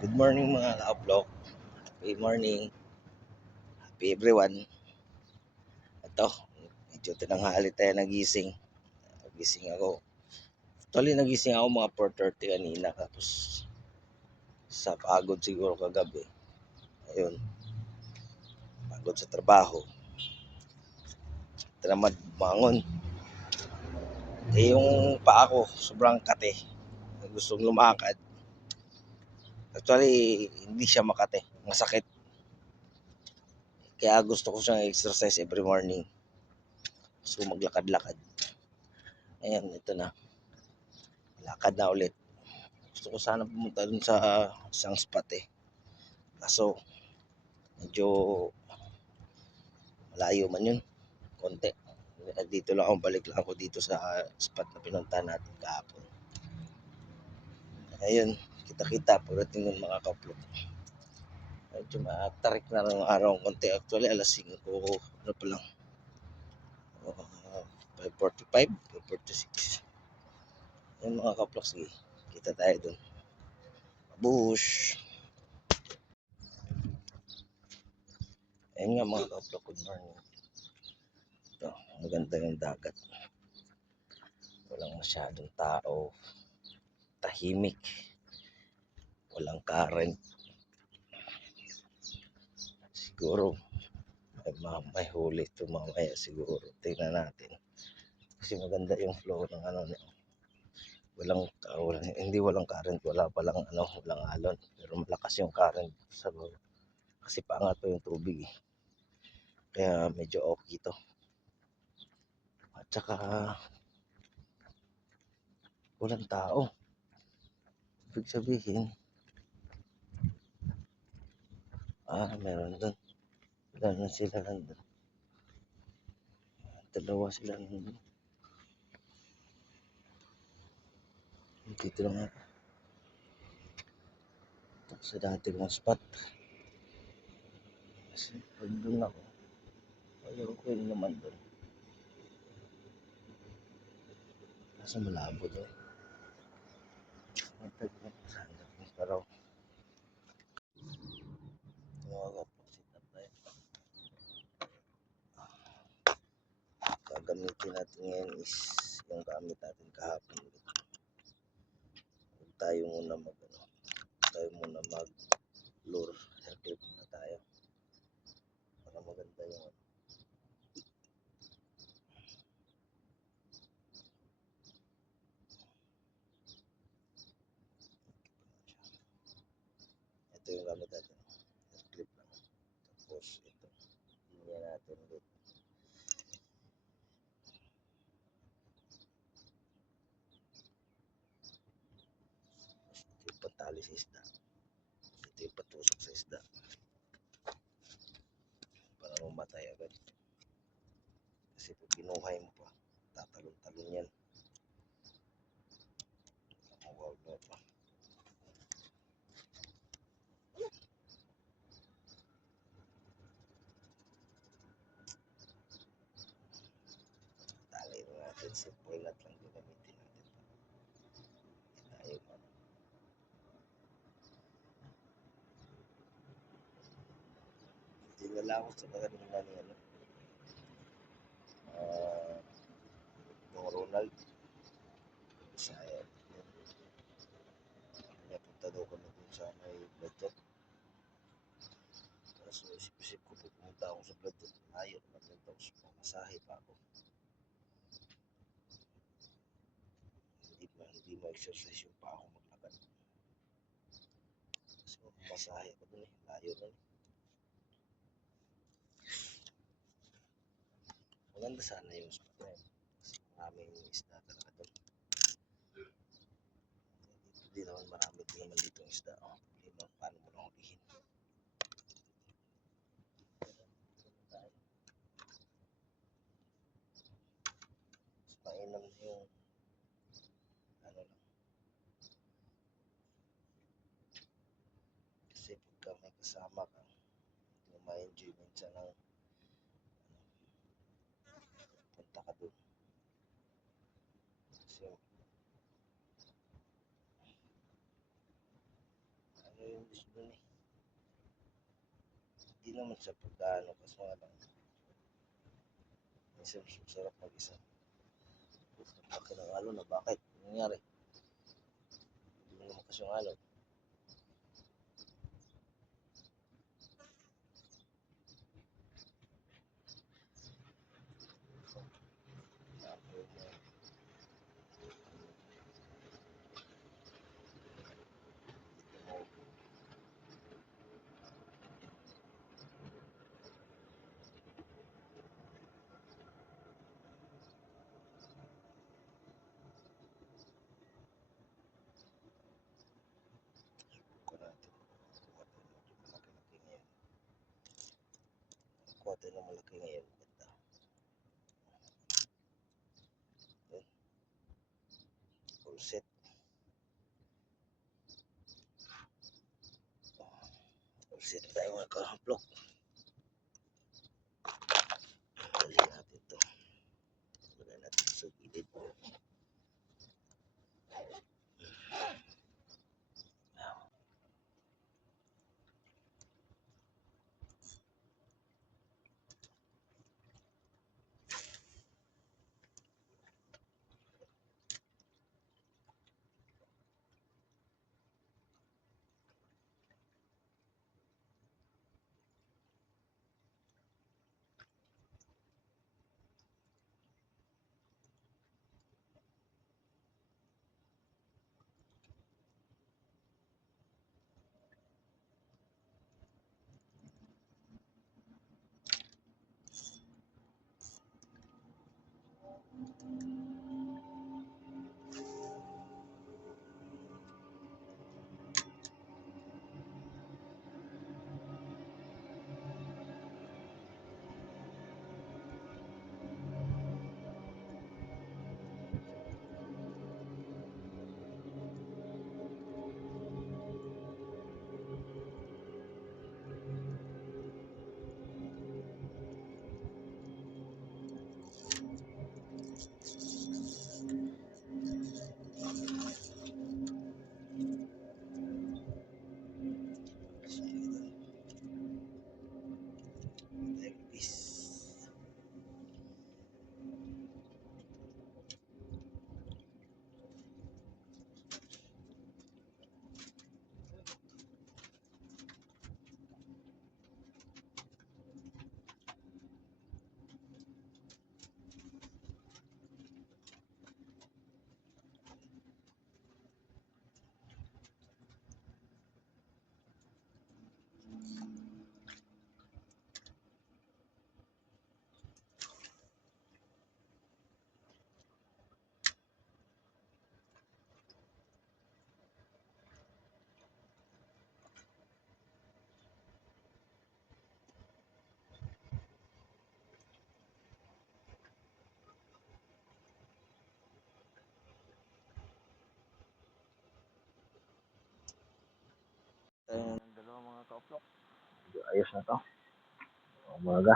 Good morning mga ka-uplock. Happy morning. Happy everyone. Ito, medyo tinanghali tayo nagising. Nagising ako. Actually, nagising ako mga 4.30 kanina. Tapos, sa pagod siguro kagabi. Ayun. Pagod sa trabaho. Tinamad bangon. Eh, yung paa ko, sobrang kate. Gustong lumakad. Actually, hindi siya makate. Masakit. Kaya gusto ko siyang exercise every morning. So maglakad-lakad. Ayan, ito na. Lakad na ulit. Gusto ko sana pumunta dun sa isang spot eh. Kaso, medyo malayo man yun. Konti. Dito lang ako, balik lang ako dito sa spot na pinunta natin kahapon. Ayun, kita-kita pagdating ng mga kaplok. Medyo matarik na ng araw ng konti. Actually, alas 5 ko, ano pa lang, uh, 5.45, 5.46. Yung mga kaplok, sige, kita tayo dun. Bush! Ayun nga mga kaplok, good morning. Ito, maganda yung dagat. Walang masyadong tao. Tahimik. Walang current. Siguro, may, ma- may huli ito mamaya siguro. Tingnan natin. Kasi maganda yung flow ng ano. niya. Walang, ah, walang, hindi walang current. Wala palang ano, walang alon. Pero malakas yung current sa. Kasi paangat pa yung tubig eh. Kaya medyo okay to. At saka, walang tao. Ibig sabihin, ah, meron doon. Meron sila nandun. Dalawa sila nandun. Dito lang ako. Sa dati kong spot. Kasi pag doon ako, ayaw ko yun naman doon. Kaso malabo doon. Matag Gagamitin natin ngayon is yung gamit natin kahapon. Huwag tayo muna mag ano, tayo muna mag lure. Hair clip muna tayo. Para maganda yung ano. Ito yung gamit natin. Hair clip lang. Tapos ito. Linya natin ulit. Patali sa isda. Ito yung patusok sa isda. Para mamatay agad. Kasi pag kinuhay mo pa, tatalon-talon yan. Mawawa pa. Tali na natin. Simple nut lang gagamitin natin. Hindi tayo ano. Ako sa kanila ni ano. Ah, yung Ronald. Saya. Napunta daw kami dun sa may budget. Kaso isip-isip ko pag pumunta ako sa budget. Layo naman din tapos mamasahe pa ako. Hindi ma, hindi ma-exercise yung pa ako maglakad. Kasi mamasahe ako dun eh. Layo na eh. Maganda sana yung spot na. Kasi maraming isda talaga doon. Dito di naman marami din naman dito ang isda. Oh, problema, paano mo lang hulihin? Mas mainam na yung ano lang. Kasi pagka may kasama ka, hindi mo ma-enjoy minsan ng punta ka doon. Kasi ano yung dun eh. Hindi naman siya pagkaano kasi nga lang. Minsan sarap mag-isa. Laki ng alon na bakit? Ano nangyari? Hindi mo naman kasi yung alon. Tayo ng malaki ngayon. Ganda. Full set. Full set tayo mga kahaplok. Dali natin ito. Lagay natin sa gilid. Medyo ayos na to. Umaga.